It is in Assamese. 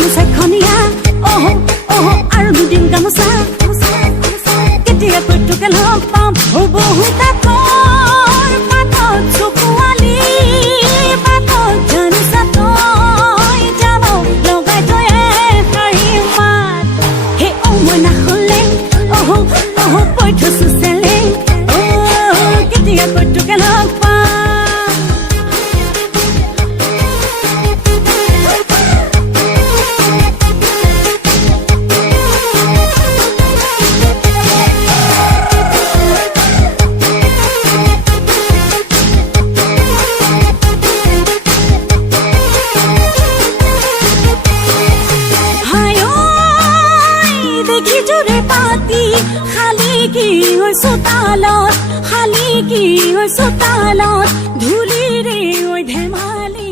গামোচা খনিয়া অহ অহ আৰু দুদিন গামোচা কেতিয়া কইটোকে লগ পাম বহু তাকৰ পাতত চকুৱালি পাতত জানিছা তই যাব লগাই তই শাৰী মাত হে মই নাখলে অহ অহ পই থৈছো চেলে কেতিয়া কইটোকে লগ পাম খালি কি হৈ চোতালত ধূলিৰে ঐ ধেমালি